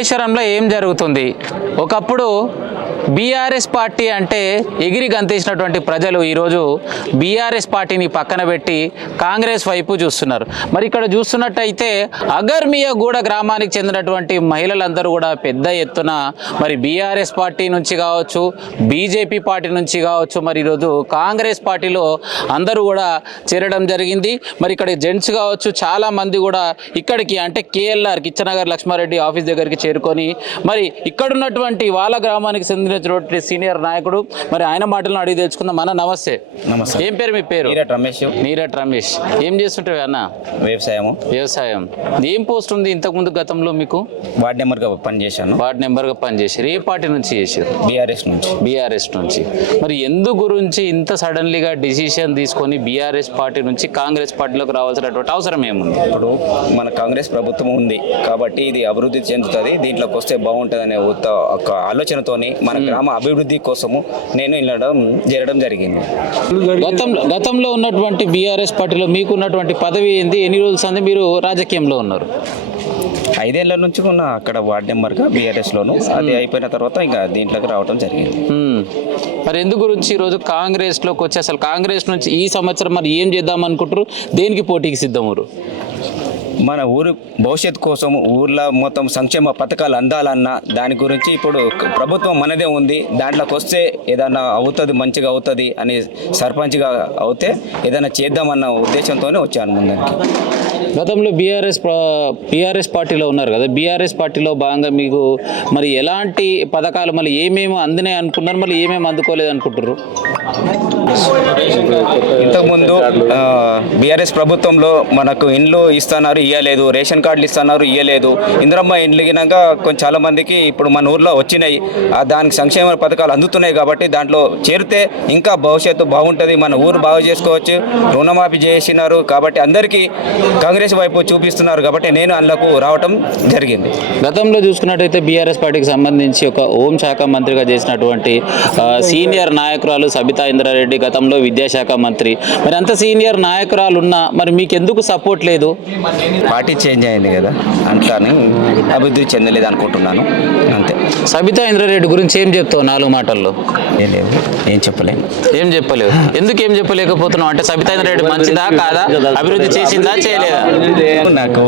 కాళేశ్వరంలో ఏం జరుగుతుంది? ఒకప్పుడు బీఆర్ఎస్ పార్టీ అంటే ఎగిరి గంతేసినటువంటి ప్రజలు ఈరోజు బీఆర్ఎస్ పార్టీని పక్కన పెట్టి కాంగ్రెస్ వైపు చూస్తున్నారు. మరి ఇక్కడ చూస్తున్నట్టయితే అగర్మియగూడ గ్రామానికి చెందినటువంటి మహిళలందరూ కూడా పెద్ద ఎత్తున మరి బీఆర్ఎస్ పార్టీ నుంచి కావచ్చు బీజేపీ పార్టీ నుంచి కావచ్చు మరి ఈరోజు కాంగ్రెస్ పార్టీలో అందరూ కూడా చేరడం జరిగింది. మరి ఇక్కడ జెంట్స్ కావచ్చు చాలా మంది కూడా ఇక్కడికి అంటే కేఎల్ఆర్ కిచ్చనగర్ లక్ష్మారెడ్డి ఆఫీస్ దగ్గరికి చేరుకొని మరి ఇక్కడ ఉన్నటువంటి వాళ్ళ గ్రామానికి చెందినటువంటి సీనియర్ నాయకుడు. మరి ఆయన మాటలను అడిగి తెచ్చుకుందాం అన్న నమస్తే. నమస్తే. ఏం పేరు మీ పేరు? మీరట్ రమేష్. నీరట్ రమేష్. ఏం చేస్తుంటావు అన్న? వ్యవసాయము వ్యవసాయం. ఏం పోస్ట్ ఉంది ఇంతకుముందు గతంలో మీకు? వార్డ్ నెంబర్గా పనిచేశాను వార్డ్ నెంబర్గా పనిచేసారు ఏ పార్టీ నుంచి చేశారు? బీఆర్ఎస్ నుంచి. బీఆర్ఎస్ నుంచి. మరి ఎందు గురించి ఇంత సడన్లీగా డిసిషన్ తీసుకొని బీఆర్ఎస్ పార్టీ నుంచి కాంగ్రెస్ పార్టీలోకి రావాల్సినటువంటి అవసరం ఏముంది? ఇప్పుడు మన కాంగ్రెస్ ప్రభుత్వం ఉంది కాబట్టి ఇది అభివృద్ధి చెందుతుంది. దీంట్లోకి వస్తే బాగుంటుంది అనే ఒక ఆలోచనతోని మన గ్రామ అభివృద్ధి కోసము నేను వెళ్ళడం చేరడం జరిగింది. గతంలో గతంలో ఉన్నటువంటి బీఆర్ఎస్ పార్టీలో మీకు ఉన్నటువంటి పదవి ఏంది? ఎన్ని రోజులు సంది మీరు రాజకీయంలో ఉన్నారు? ఐదేళ్ళ నుంచి ఉన్న అక్కడ వార్డ్ నెంబర్గా బీఆర్ఎస్లోను అది అయిపోయిన తర్వాత ఇంకా దీంట్లోకి రావడం జరిగింది. మరి ఎందు గురించి ఈరోజు కాంగ్రెస్లోకి వచ్చి అసలు కాంగ్రెస్ నుంచి ఈ సంవత్సరం మరి ఏం చేద్దాం అనుకుంటారు దేనికి పోటీకి సిద్ధమరు మన ఊరు భవిష్యత్తు కోసం ఊర్లో మొత్తం సంక్షేమ పథకాలు అందాలన్నా దాని గురించి ఇప్పుడు ప్రభుత్వం మనదే ఉంది. దాంట్లోకి వస్తే ఏదైనా అవుతుంది మంచిగా అవుతుంది అని సర్పంచ్గా అవుతే ఏదైనా చేద్దామన్న ఉద్దేశంతోనే వచ్చాను ముందరికి. గతంలో బీఆర్ఎస్ బీఆర్ఎస్ పార్టీలో ఉన్నారు కదా. బీఆర్ఎస్ పార్టీలో భాగంగా మీకు మరి ఎలాంటి పథకాలు మళ్ళీ ఏమేమి అందినాయి అనుకున్నారు మళ్ళీ ఏమేమి అందుకోలేదు అనుకుంటారు ఇంతకుముందు బీఆర్ఎస్ ప్రభుత్వంలో మనకు ఇండ్లు ఇస్తున్నారు ఇవ్వలేదు రేషన్ కార్డులు ఇస్తున్నారు ఇవ్వలేదు ఇందిరమ్మ ఇండ్లు గినాక కొంచెం చాలా మందికి ఇప్పుడు మన ఊర్లో వచ్చినాయి. దానికి సంక్షేమ పథకాలు అందుతున్నాయి కాబట్టి దాంట్లో చేరితే ఇంకా భవిష్యత్తు బాగుంటుంది. మన ఊరు బాగు చేసుకోవచ్చు. రుణమాఫీ చేసినారు కాబట్టి అందరికీ కాంగ్రెస్ వైపు చూపిస్తున్నారు కాబట్టి నేను అందులోకి రావటం జరిగింది. గతంలో చూసుకున్నట్టయితే బీఆర్ఎస్ పార్టీకి సంబంధించి ఒక హోంశాఖ మంత్రిగా చేసినటువంటి సీనియర్ నాయకురాలు సబితా ఇంద్రారెడ్డి గతంలో విద్యాశాఖ మంత్రి. మరి అంత సీనియర్ నాయకురాలు ఉన్నా మరి మీకు ఎందుకు సపోర్ట్ లేదు? పార్టీ చేంజ్ అయింది కదా అంతాని అభివృద్ధి చెందలేదు అనుకుంటున్నాను అంతే. సబితా ఇంద్రారెడ్డి గురించి ఏం చెప్తావు నాలుగు మాటల్లో? ఏం లేదు ఏం చెప్పలేవు? ఎందుకు ఏం చెప్పలేకపోతున్నావు? అంటే సబితా ఇంద్రారెడ్డి మంచిదా కాదా? అభివృద్ధి చేసిందా చేయలేదా? నాకు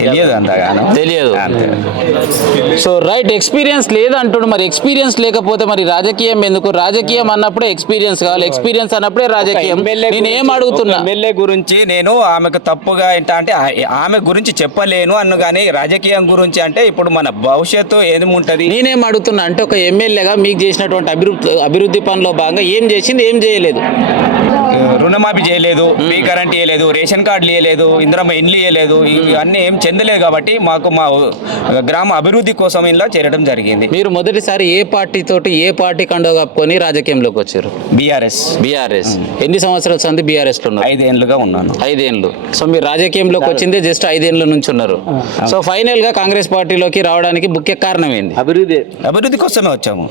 తెలియదు అంతగానో. తెలియదు. సో రైట్ ఎక్స్పీరియన్స్ లేదు అంటుడు మరి ఎక్స్పీరియన్స్ లేకపోతే మరి రాజకీయం ఎందుకు? రాజకీయం అన్నప్పుడే ఎక్స్పీరియన్స్ కావాలి. ఎక్స్పీరియన్స్ అన్నప్పుడే రాజకీయం. నేను ఏం అడుగుతున్నా? ఎమ్మెల్యే గురించి నేను ఆమెకు తప్పుగా ఏంటంటే అంటే ఆ- ఆమె గురించి చెప్పలేను అన్ను కానీ రాజకీయం గురించి అంటే ఇప్పుడు మన భవిష్యత్తు ఏముంటది? నేనేం అడుగుతున్నా అంటే ఒక ఎమ్మెల్యేగా మీకు చేసినటువంటి అభివృద్ధి అభివృద్ధి పనిలో భాగంగా ఏం చేసింది ఏం చేయలేదు? రుణమాఫీ చేయలేదు ఫ్రీ కరెంట్ ఇవ్వలేదు రేషన్ కార్డులు ఇవ్వలేదు ఇందిరమ్మ ఇండ్లు ఇవ్వలేదు ఇవి అన్నీ ఏం చెందలేదు కాబట్టి మాకు మా గ్రామ అభివృద్ధి కోసం ఇలా చేరడం జరిగింది. మీరు మొదటిసారి ఏ పార్టీ తోటి ఏ పార్టీ కండో కప్పుకొని రాజకీయంలోకి వచ్చారు? బీఆర్ఎస్. బీఆర్ఎస్. ఎన్ని సంవత్సరాల సంది బీఆర్ఎస్లో ఉన్నారు? ఐదేళ్ళుగా ఉన్నాను. ఐదేండ్లు. సో మీరు రాజకీయంలోకి వచ్చిందే జస్ట్ ఐదేండ్ల నుంచి ఉన్నారు. సో ఫైనల్గా కాంగ్రెస్ పార్టీలోకి రావడానికి ముఖ్య కారణం ఏంది అభివృద్ధి. కోసమే వచ్చాము.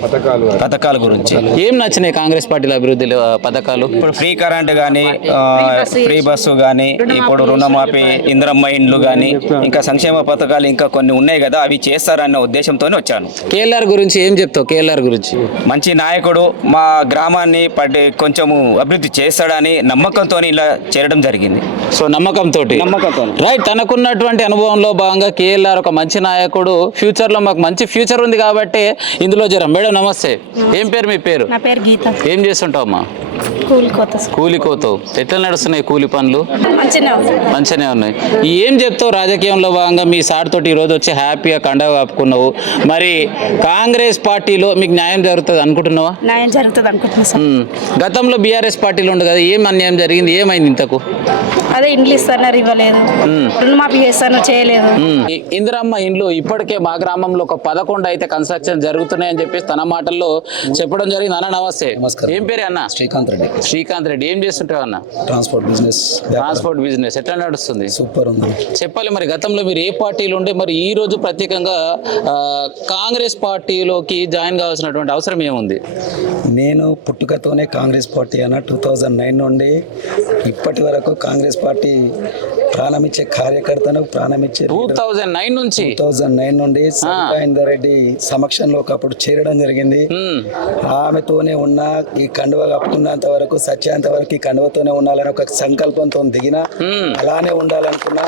పథకాల. గురించి. ఏం నచ్చినాయి కాంగ్రెస్ పార్టీలో అభివృద్ధి పథకాలు? ఇప్పుడు ఫ్రీ కరెంట్ కానీ ఫ్రీ బస్సు కానీ ఇప్పుడు రుణమాఫీ ఇంద్రమ్మ ఇండ్లు కానీ ఇంకా సంక్షేమ పథకాలు ఇంకా కొన్ని ఉన్నాయి కదా అవి చేస్తారన్న ఉద్దేశంతోనే వచ్చాను. కేఎల్ఆర్ గురించి ఏం చెప్తావు? కేఎల్ఆర్ గురించి. మంచి నాయకుడు మా గ్రామాన్ని పట్టి కొంచెము అభివృద్ధి చేస్తాడని నమ్మకంతో ఇలా చేరడం జరిగింది. సో నమ్మకంతో నమ్మకంతో రైట్ తనకున్నటువంటి అనుభవంలో భాగంగా కేఎల్ఆర్ ఒక మంచి నాయకుడు. ఫ్యూచర్లో మాకు మంచి ఫ్యూచర్ ఉంది కాబట్టి ఇందులో జరం. మేడం నమస్తే. ఏం పేరు మీ పేరు? నా పేరు గీత. ఏం చేస్తుంటావమ్మా కూలి కొత్త కూలి కోతావు ఎట్లా నడుస్తున్నాయి కూలి పనులు? మంచిగానే ఉన్నాయి. ఏం చెప్తావు రాజకీయంలో భాగంగా? మీ సార్ తోటి ఈరోజు వచ్చి హ్యాపీగా కండగా కప్పుకున్నావు మరి కాంగ్రెస్ పార్టీలో మీకు న్యాయం జరుగుతుంది అనుకుంటున్నావా? న్యాయం జరుగుతుంది అనుకుంటున్నా. గతంలో బీఆర్ఎస్ పార్టీలో ఉండు కదా ఏం అన్యాయం జరిగింది? ఏమైంది ఇంతకు? అదే ఇండ్లు ఇస్తున్నారు ఇవ్వలేదు. రుణమాఫీ చేస్తాను చేయలేదు. ఇందిరమ్మ ఇండ్లు ఇప్పటికే మా గ్రామంలో ఒక పదకొండు అయితే కన్స్ట్రక్షన్ జరుగుతున్నాయని చెప్పేసి తన మాటల్లో చెప్పడం జరిగింది. అన్న నమస్తే. నమస్కారం. ఏం పేరు అన్న? శ్రీకాంత్ రెడ్డి. శ్రీకాంత్ రెడ్డి. ఏం చేస్తుంటావు అన్న? ట్రాన్స్పోర్ట్ బిజినెస్ ట్రాన్స్పోర్ట్ బిజినెస్ ఎట్లా నడుస్తుంది? సూపర్ ఉంది. చెప్పాలి మరి గతంలో మీరు ఏ పార్టీలో ఉండే మరి ఈ రోజు ప్రత్యేకంగా కాంగ్రెస్ పార్టీలోకి జాయిన్ కావాల్సినటువంటి అవసరం ఏముంది? నేను పుట్టుకతోనే కాంగ్రెస్ పార్టీ అన్న టూ థౌజండ్ నైన్ నుండి ఇప్పటి వరకు కాంగ్రెస్ పార్టీ ప్రాణమిచ్చే కార్యకర్తను ప్రాణమిచ్చే టూ థౌజండ్ నైన్ నుంచి టూ థౌజండ్ నైన్ నుండి సత్యేందర్ రెడ్డి సమక్షంలో ఒకప్పుడు చేరడం జరిగింది. ఆమెతోనే ఉన్న ఈ కండువ కప్పుకున్నంత వరకు సత్యాంత వరకు ఈ కండువతోనే ఉండాలని ఒక సంకల్పంతో దిగిన. అలానే ఉండాలనుకున్నా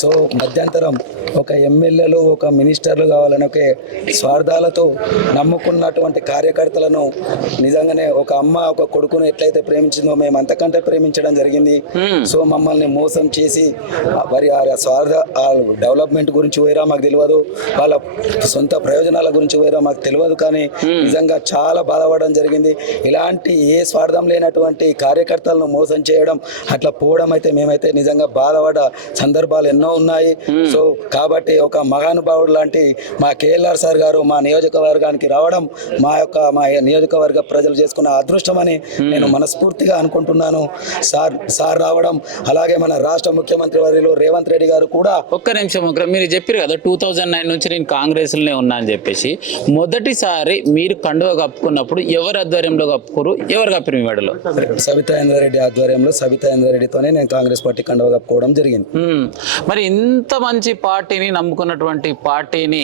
సో మధ్యంతరం ఒక ఎమ్మెల్యేలు ఒక మినిస్టర్లు కావాలని ఒక స్వార్థాలతో నమ్ముకున్నటువంటి కార్యకర్తలను నిజంగానే ఒక అమ్మ ఒక కొడుకును ఎట్లయితే ప్రేమించిందో మేము అంతకంటే ప్రేమించడం జరిగింది. సో మమ్మల్ని మోసం చేసి మరి ఆ స్వార్థ ఆ డెవలప్మెంట్ గురించి పోయిరా మాకు తెలియదు. వాళ్ళ సొంత ప్రయోజనాల గురించి పోయిరా మాకు తెలియదు కానీ నిజంగా చాలా బాధపడడం జరిగింది. ఇలాంటి ఏ స్వార్థం లేనటువంటి కార్యకర్తలను మోసం చేయడం అట్లా పోవడం అయితే మేమైతే నిజంగా బాధపడ సందర్భాలు ఎన్నో ఉన్నాయి. సో కాబట్టి ఒక మహానుభావుడు లాంటి మా కేఎల్ఆర్ సార్ గారు మా నియోజకవర్గానికి రావడం మా యొక్క మా నియోజకవర్గ ప్రజలు చేసుకున్న అదృష్టమని నేను మనస్ఫూర్తిగా అనుకుంటున్నాను. సార్ సార్ రావడం అలాగే మన రాష్ట్ర ముఖ్యమంత్రి వర్యులు రేవంత్ రెడ్డి గారు కూడా ఒక్క నిమిషం ఒక మీరు చెప్పారు కదా టూ థౌజండ్ నైన్ నుంచి నేను కాంగ్రెస్లోనే ఉన్నా అని చెప్పేసి. మొదటిసారి మీరు కండువ కప్పుకున్నప్పుడు ఎవరి ఆధ్వర్యంలో కప్పుకోరు ఎవరు కప్పారు మీ మెడలో? సబితా రెడ్డి ఆధ్వర్యంలో సబితా రెడ్డితోనే నేను కాంగ్రెస్ పార్టీ కండవ కప్పుకోవడం జరిగింది. మ్మ్. మరి ఇంత మంచి పార్టీని నమ్ముకున్నటువంటి పార్టీని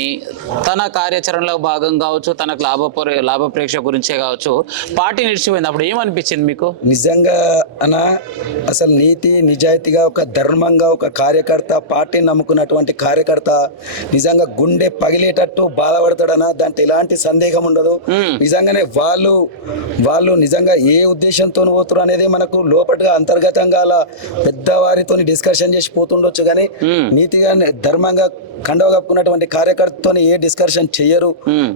తన కార్యాచరణలో భాగం కావచ్చు తనకు లాభపర లాభప్రేక్ష గురించే కావచ్చు పార్టీ నిలిచిపోయింది. అప్పుడు ఏమనిపించింది మీకు? నిజంగా అన్న అసలు నీతి నిజాయితీగా ఒక ధర్మంగా ఒక కార్యకర్త పార్టీని నమ్ముకున్నటువంటి కార్యకర్త నిజంగా గుండె పగిలేటట్టు బాధపడతాడనా దాంట్లో ఎలాంటి సందేహం ఉండదు. నిజంగానే వాళ్ళు వాళ్ళు నిజంగా ఏ ఉద్దేశంతో పోతున్నారు అనేది మనకు లోపటగా అంతర్గతంగా అలా పెద్దవారితో డిస్కషన్ చేసి పోతుండొచ్చు కానీ నీతిగా ధర్మంగా కండవ కప్పుకున్నటువంటి కార్యకర్తతో ఏ డిస్కషన్ చేయరు.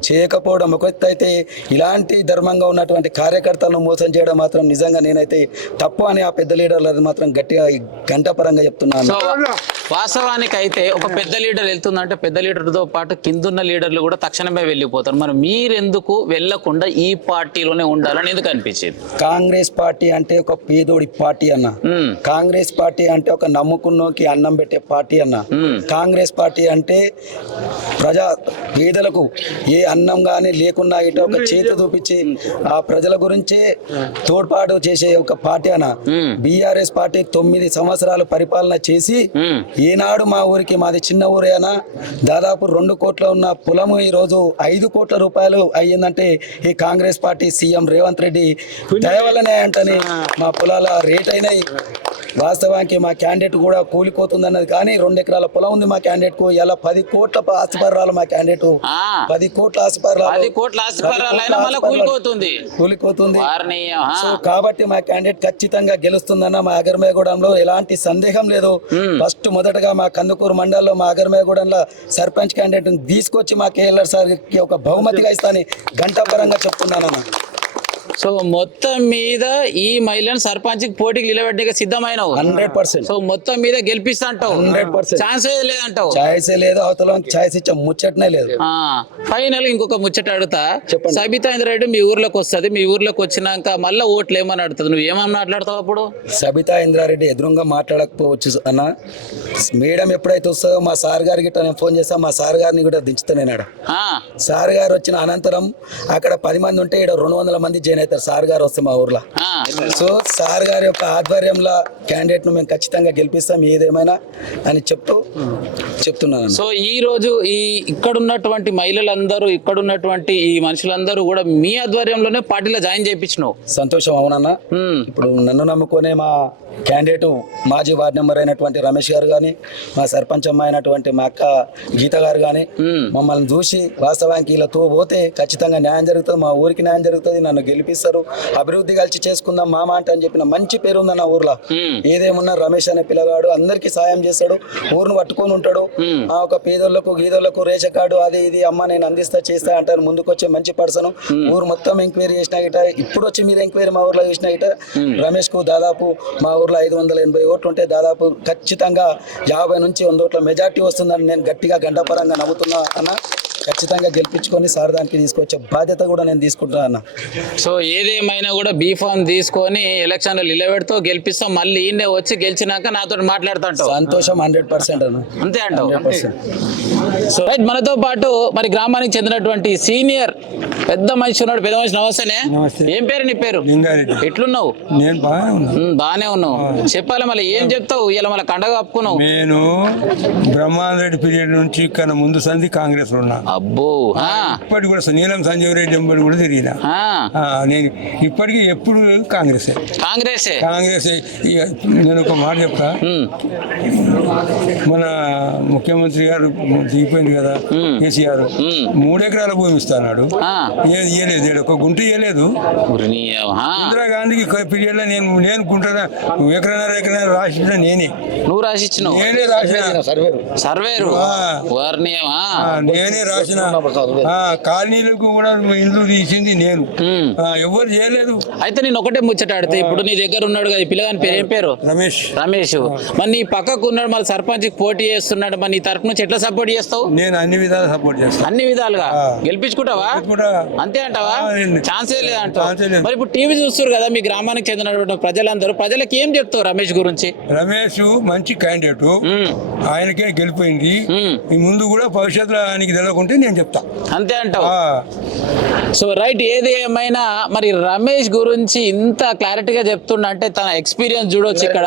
చేయకపోవడం ఒక ఎత్తు అయితే ఇలాంటి ధర్మంగా ఉన్నటువంటి కార్యకర్తలను మోసం చేయడం మాత్రం నిజంగా నేనైతే తప్పు అని ఆ పెద్ద లీడర్లు మాత్రం గట్టిగా గంట పరంగా చెప్తున్నాను. వాస్తవానికి అయితే ఒక పెద్ద లీడర్ వెళ్తుందంటే పెద్ద లీడర్తో పాటు కిందున్న లీడర్లు కూడా తక్షణమే వెళ్ళిపోతారు మరి మీరెందుకు వెళ్ళకుండా ఈ పార్టీలోనే ఉండాలని ఎందుకు అనిపించింది కాంగ్రెస్ పార్టీ అంటే ఒక పేదోడి పార్టీ అన్న. కాంగ్రెస్ పార్టీ అంటే ఒక నమ్ముకున్నోకి అన్నం పెట్టే పార్టీ అన్న. కాంగ్రెస్ పార్టీ అంటే ప్రజా పేదలకు ఏ అన్నం కానీ లేకున్నా ఇట ఒక చేతి చూపించి ఆ ప్రజల గురించే తోడ్పాటు చేసే ఒక పార్టీ అన్న. బీఆర్ఎస్ పార్టీ తొమ్మిది సంవత్సరాలు పరిపాలన చేసి. ఈనాడు మా ఊరికి మాది చిన్న ఊరే అన్న. దాదాపు రెండు కోట్ల ఉన్న పొలము ఈరోజు ఐదు కోట్ల రూపాయలు అయ్యిందంటే ఈ కాంగ్రెస్ పార్టీ సీఎం రేవంత్ రెడ్డి. దయ వల్లనే అంటని మా పొలాల రేట్ అయినాయి. వాస్తవానికి మా క్యాండిడేట్ కూడా కూలిపోతుంది అన్నది కానీ రెండు ఎకరాల పొలం ఉంది మా క్యాండిడేట్కు ఇలా పది కోట్ల ఆస్తిపర్రాలు మా క్యాండిడేట్. పది కోట్ల ఆస్తిపర్రాలు పది కోట్ల కూలిపోతుంది. కూలిపోతుంది. సో కాబట్టి మా క్యాండిడేట్ ఖచ్చితంగా గెలుస్తుందన్న మా అగర్మేగూడెంలో ఎలాంటి సందేహం లేదు. ఫస్ట్ మొదటగా మా కందుకూరు మండలంలో మా అగర్మేగూడెంలో సర్పంచ్ క్యాండిడేట్ తీసుకొచ్చి మా కేఎల్ఆర్ సార్కి ఒక బహుమతిగా ఇస్తానని గంటాపరంగా చెప్తున్నానన్న. సో మొత్తం మీద ఈ మహిళను సర్పంచ్ పోటీకి నిలబెట్టడానికి సిద్ధమైనవు. Hundred percent. సో మొత్తం మీద గెలిపిస్తా అంటావు 100%. ఛాన్స్ లేదంటావు. ఛాయిసే లేదు అవతల ఛాయిస్ ఇచ్చే ముచ్చటనే లేదు. ఫైనల్ ఇంకొక ముచ్చట అడుగుతా. చెప్పండి. సబితాంద్ర రెడ్డి మీ ఊర్లోకి వస్తుంది. మీ ఊర్లోకి వచ్చినాక మళ్ళీ ఓట్లు ఏమని అడుగుతుంది నువ్వు ఏమని మాట్లాడతావు అప్పుడు? సబితా ఇంద్రారెడ్డి ఎదురుగా మాట్లాడకపోవచ్చు అన్న. మేడం ఎప్పుడైతే వస్తుందో మా సార్ గారికి గిట్ట నేను ఫోన్ చేస్తా మా సార్ గారిని కూడా దించుతా నేను సార్ గారు వచ్చిన అనంతరం అక్కడ పది మంది ఉంటే ఇక్కడ రెండు వందల మంది జాయిన్ అవుతారు సార్ గారు వస్తే మా ఊర్లో. సో సార్ గారి యొక్క ఆధ్వర్యంలో క్యాండిడేట్ను మేము ఖచ్చితంగా గెలిపిస్తాం ఏదేమైనా అని చెప్తూ చెప్తున్నాను. సో ఈ రోజు ఈ ఇక్కడ ఉన్నటువంటి మహిళలందరూ ఇక్కడ ఉన్నటువంటి ఈ మనుషులందరూ కూడా మీ ఆధ్వర్యంలోనే పార్టీలో జాయిన్ చేయించినావు. సంతోషం అవునన్నా ఇప్పుడు నన్ను నమ్ముకునే మా క్యాండిడేట్ మాజీ వార్డు నెంబర్ అయినటువంటి రమేష్ గారు కానీ మా సర్పంచ్ అమ్మ అయినటువంటి మా అక్క గీత గారు కానీ. మమ్మల్ని చూసి వాస్తవానికి వీళ్ళతో పోతే ఖచ్చితంగా న్యాయం జరుగుతుంది మా ఊరికి న్యాయం జరుగుతుంది నన్ను గెలిపిస్తారు అభివృద్ధి కలిసి చేసుకుందాం మామ అంటే అని చెప్పిన మంచి పేరు ఉందన్న ఊర్లో. ఉమ్. ఏదేమున్నా రమేష్ అనే పిల్లగాడు అందరికీ సాయం చేస్తాడు. ఊరిని పట్టుకొని ఉంటాడు. ఆ ఒక పేదోళ్ళకు గీదోళ్ళకు రేషన్ కార్డు అది ఇది అమ్మ నేను అందిస్తా చేస్తా అంటాను ముందుకు వచ్చే మంచి పర్సన్. ఊరు మొత్తం ఎంక్వైరీ చేసినా గిట ఇప్పుడు వచ్చి మీరు ఎంక్వైరీ మా ఊర్లో చేసినా గిట రమేష్కు దాదాపు మా ఊర్లో ఐదు వందల ఎనభై ఓట్లు ఉంటే దాదాపు ఖచ్చితంగా యాభై నుంచి వంద ఓట్ల మెజార్టీ వస్తుందని నేను గట్టిగా గంటపరంగా నవ్వుతున్నా అన్న. ఖచ్చితంగా గెలిపించుకొని సార్ దానికి తీసుకొచ్చే బాధ్యత కూడా నేను తీసుకుంటున్నా అన్న. సో ఏదేమైనా కూడా బీఫామ్ తీసుకొని ఎలక్షన్లో నిలబెడుతూ గెలిపిస్తాం మళ్ళీ ఈయనే వచ్చి గెలిచినాక నాతో మాట్లాడుతుంటావు సంతోషం హండ్రెడ్ పర్సెంట్ అన్న. అంతే అంటావు. సో రైట్ మనతో పాటు మరి గ్రామానికి చెందినటువంటి సీనియర్ పెద్ద మనిషి ఉన్నాడు. పెద్ద మనిషి నమస్తేనే. నమస్తే. ఏం పేరు నీ పేరు? ఎట్లున్నావు? నేను బాగానే ఉన్నావు. చెప్పాలి మళ్ళీ ఏం చెప్తావు? ఇలా మళ్ళీ కండగా కప్పుకున్నావు. నేను బ్రహ్మాండ రెడ్డి పీరియడ్ నుంచి కన్నా ముందు సంధి కాంగ్రెస్లో ఉన్నా. అబ్బో ఇప్పటికి కూడా నీలం సంజీవ్ రెడ్డి ఎంబడి కూడా తిరిగిన. నేను ఇప్పటికీ ఎప్పుడు కాంగ్రెస్. కాంగ్రెసే. కాంగ్రెస్. నేను ఒక మాట చెప్తా. మన ముఖ్యమంత్రి గారు దిగిపోయింది కదా కేసీఆర్. మ్మ్. మూడు ఎకరాల భూమి ఇస్తాడు. ఏది ఈడ ఒక గుంట ఆ, ఇందిరాగాంధీకి పీరియడ్లో నేను నేను గుంట ఎకరన్నర ఎకరన్నర రాసిన నేనే. నువ్వు రాసిచ్చినావు? నేనే రాసిన. సర్వేరు? నేనే రాసిన. ఆ, కాలనీలకు కూడా ఇండ్లు తీసింది నేను. ఎవరు చేయలేదు. అయితే నేను ఒకటే ముచ్చటాడితే ఇప్పుడు నీ దగ్గర ఉన్నాడు కదా ఈ పిల్లగాని పేరు ఏం పేరు? రమేష్. రమేష్. మరి నీ పక్కకు ఉన్నాడు మళ్ళీ సర్పంచ్ పోటీ చేస్తున్నాడు మరి నీ తరపు నుంచి ఎట్లా సపోర్ట్ చేస్తావు? నేను అన్ని విధాలు సపోర్ట్ చేస్తాను అన్ని విధాలుగా. గెలిపించుకుంటావా? అంతే అంటావా. ఛాన్సే లేదంటావు. మరి ఇప్పుడు టీవీ చూస్తారు కదా మీ గ్రామానికి చెందినటువంటి ప్రజలందరూ ప్రజలకు ఏం చెప్తావు రమేష్ గురించి? రమేష్ మంచి క్యాండిడేట్ ఆయనకే గెలిపోయింది. ముందు కూడా భవిష్యత్తులో ఆయనకి తెలియకుంటే నేను చెప్తా. అంతే అంటావు. సో రైట్ ఏది ఏమైనా మరి రమేష్ గురించి ఇంత క్లారిటీగా చెప్తుండ అంటే తన ఎక్స్పీరియన్స్ చూడొచ్చు ఇక్కడ.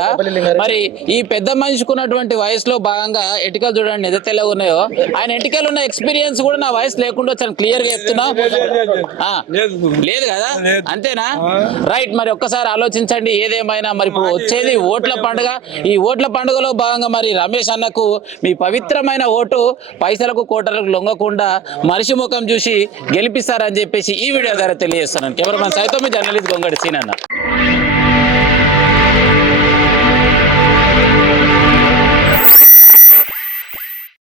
మరి. ఈ పెద్ద మనిషికి ఉన్నటువంటి వయసులో భాగంగా ఎటికలు చూడండి ఎద తెల్లగా ఉన్నాయో. ఆయన ఎటికలు ఉన్న ఎక్స్పీరియన్స్ కూడా నా వయసు లేకుండా చాలా క్లియర్గా చెప్తున్నా. లేదు. కదా. అంతేనా? రైట్ మరి ఒక్కసారి ఆలోచించండి ఏదేమైనా మరి ఇప్పుడు వచ్చేది ఓట్ల పండుగ. ఈ ఓట్ల పండుగలో భాగంగా మరి రమేష్ అన్నకు మీ పవిత్రమైన ఓటు పైసలకు కోటలకు లొంగకుండా మనిషి ముఖం చూసి గెలిపిస్తారని చెప్పేసి ఈ వీడియో ద్వారా తెలియజేస్తున్నాను. కెమెరామెన్ సైతం మీ జర్నలిస్ట్ గొంగడి సీన్ అన్న